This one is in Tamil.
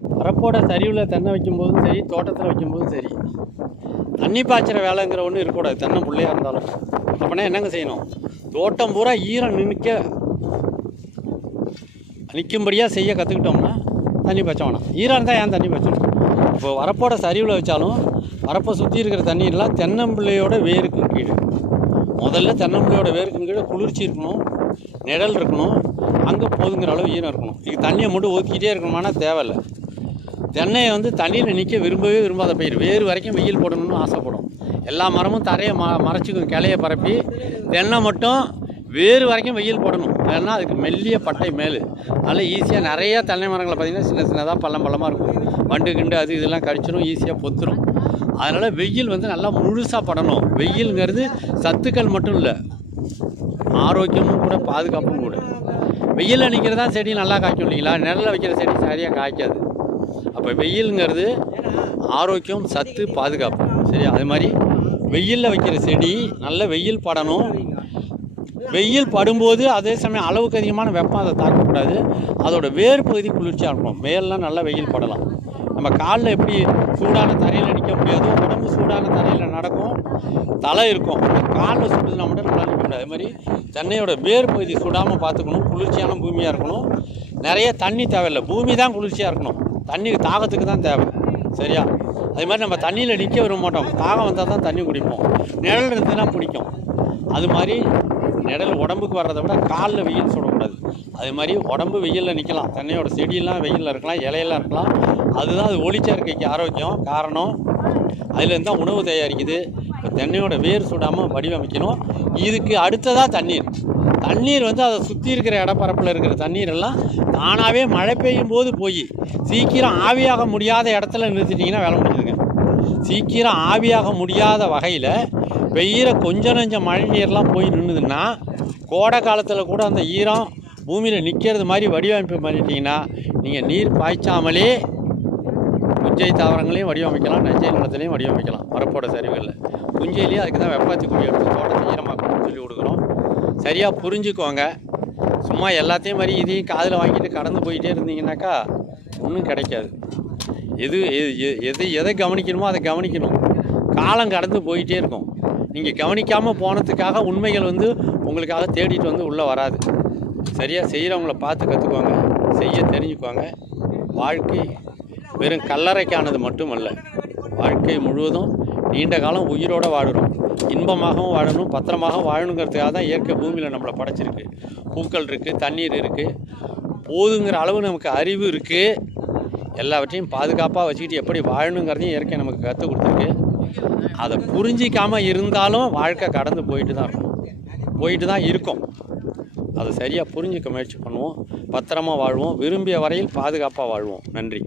வரப்போட சரிவில் தென்னை வைக்கும்போதும் சரி, தோட்டத்தில் வைக்கும்போதும் சரி, தண்ணி பாய்ச்சிற வேலைங்கிற ஒன்று இருக்கக்கூடாது. தென்னை பிள்ளையாக இருந்தாலும் அப்படின்னா என்னங்க செய்யணும்? தோட்டம் பூரா ஈரம் நிற்கும்படியாக செய்ய கற்றுக்கிட்டோம்னா தண்ணி பாய்ச்ச வேணாம். ஈரம் இருந்தால் ஏன் தண்ணி பாய்ச்சணும்? இப்போ வரப்போட சரிவில் வச்சாலும் வரப்போ சுற்றி இருக்கிற தண்ணீர்லாம் தென்னம்பிள்ளையோட வேருக்கு கீழே, முதல்ல தென்னம்பிள்ளையோட வேருக்கு கீழே குளிர்ச்சி இருக்கணும், நிழல் இருக்கணும், அங்கே போதுங்கிற அளவு ஈரம் இருக்கணும். இது தண்ணியை மட்டும் ஊற்றிக்கிட்டே இருக்கணுமானா தேவையில்லை. தென்னையை தண்ணியில் நிற்க விரும்பவே விரும்பாத பயிர். வேறு வரைக்கும் வெயில் போடணும்னு ஆசைப்படும். எல்லா மரமும் தரையை மறைச்சிக்கும், கிளையை பரப்பி. தென்னை மட்டும் வேறு வரைக்கும் வெயில் போடணும். ஏன்னா அதுக்கு மெல்லிய பட்டை மேல். அதனால் ஈஸியாக நிறையா தென்னை மரங்களை பார்த்திங்கன்னா சின்ன சின்னதாக பள்ளமாக இருக்கும். வண்டு கிண்டு அது இதெல்லாம் கடிச்சிடும், ஈஸியாக பொத்துரும். அதனால் வெயில் நல்லா முழுசாக படணும். வெயிலுங்கிறது சத்துக்கள் மட்டும் இல்லை, ஆரோக்கியமும் கூட, பாதுகாப்பும் கூட. வெயிலில் நிற்கிறது தான் செடி நல்லா காய்க்கும் இல்லைங்களா? நிழலில் வைக்கிற செடி சரியாக காய்க்காது. அப்போ வெயிலுங்கிறது ஆரோக்கியம், சத்து, பாதுகாப்பு. சரியா? அது மாதிரி வெயிலில் வைக்கிற செடி நல்ல வெயில் படணும். வெயில் படும்போது அதே சமயம் அளவுக்கு அதிகமான வெப்பம் அதை தாக்கக்கூடாது. அதோட வேர் பகுதி குளிர்ச்சியாக இருக்கணும். மேலாம் நல்லா வெயில் படலாம். நம்ம காலில் எப்படி சூடான தரையில் நிற்க முடியாதோ, உடம்பு சூடான தரையில் நடக்கும், தலை இருக்கும். காலில் சுடுதுனா மட்டும் நல்லா நிற்க முடியாது. அது மாதிரி தென்னையோட வேர் பகுதி சுடாமல் பார்த்துக்கணும். குளிர்ச்சியான பூமியாக இருக்கணும். நிறைய தண்ணி தேவையில்லை, பூமி தான் குளிர்ச்சியாக இருக்கணும். தண்ணி தாகத்துக்கு தான் தேவை. சரியா? அது மாதிரி நம்ம தண்ணியில் நிற்க விரும்ப மாட்டோம். தாகம் வந்தால் தான் தண்ணி குடிப்போம். நிழல் இருந்ததுன்னா பிடிக்கும். அது மாதிரி நிழல் உடம்புக்கு வர்றதை விட காலில் வெயில் சுடக்கூடாது. அது மாதிரி உடம்பு வெயிலில் நிற்கலாம். தென்னையோட செடியெல்லாம் வெயிலில் இருக்கலாம், இலையெல்லாம் இருக்கலாம். அதுதான் அது ஒளிச்சேர்க்கைக்கு ஆரோக்கியம் காரணம். அதுலேருந்து தான் உணவு தயாரிக்குது. இப்போ தென்னையோட வேர் சுடாமல் வடிவமைக்கணும். இதுக்கு அடுத்ததாக தண்ணீர் அதை சுற்றி இருக்கிற இடப்பரப்பில் இருக்கிற தண்ணீர் எல்லாம் தானாகவே மழை பெய்யும் போது போய் சீக்கிரம் ஆவியாக முடியாத இடத்துல நிறுத்திட்டிங்கன்னா வேலை முடிஞ்சுதுங்க. சீக்கிரம் ஆவியாக முடியாத வகையில் பெய்கிற கொஞ்சம் நஞ்சம் மழை நீர்லாம் போய் நின்றுதுன்னா கோடை காலத்தில் கூட அந்த ஈரம் பூமியில் நிற்கிறது மாதிரி வடிவமைப்பு பண்ணிட்டீங்கன்னா நீங்கள் நீர் பாய்ச்சாமலே புஞ்சை தாவரங்களையும் வடிவமைக்கலாம், நஞ்சை நிலத்திலையும் வடிவமைக்கலாம். வரப்போட சரிவுகளில் புஞ்சையிலேயே அதுக்கு தான் வெப்பாத்தி குடி எடுத்து தோட்டத்தை ஈரமாக்கணும்னு சொல்லி கொடுக்குறோம். சரியாக புரிஞ்சுக்கோங்க. சும்மா எல்லாத்தையும் மாதிரி இதையும் காதில் வாங்கிட்டு கடந்து போயிட்டே இருந்தீங்கன்னாக்கா ஒன்றும் கிடைக்காது. எதை கவனிக்கணுமோ அதை கவனிக்கணும். காலம் கடந்து போயிட்டே இருக்கும். நீங்கள் கவனிக்காமல் போனதுக்காக உண்மைகள் உங்களுக்காக தேடிட்டு உள்ளே வராது. சரியாக செய்கிறவங்கள பார்த்து கற்றுக்குவாங்க, செய்ய தெரிஞ்சுக்குவாங்க. வாழ்க்கை வெறும் கல்லறைக்கானது மட்டுமல்ல, வாழ்க்கை முழுவதும் நீண்ட காலம் உயிரோடு வாழணும், இன்பமாகவும் வாழணும், பத்திரமாக வாழணுங்கிறதுக்காக தான் இயற்கை பூமியில் நம்மளை படைச்சிருக்கு. பூக்கள் இருக்குது, தண்ணீர் இருக்குது, போதுங்கிற அளவு நமக்கு அறிவு இருக்குது. எல்லாவற்றையும் பாதுகாப்பாக வச்சுக்கிட்டு எப்படி வாழணுங்கிறதையும் இயற்கை நமக்கு கற்றுக் கொடுத்துருக்கு. அதை புரிஞ்சிக்காமல் இருந்தாலும் வாழ்க்கை கடந்து போயிட்டு தான் இருக்கும். அதை சரியாக புரிஞ்சிக்க முயற்சி பண்ணுவோம். பத்திரமாக வாழ்வோம். விரும்பிய வரையில் பாதுகாப்பாக வாழ்வோம். நன்றி.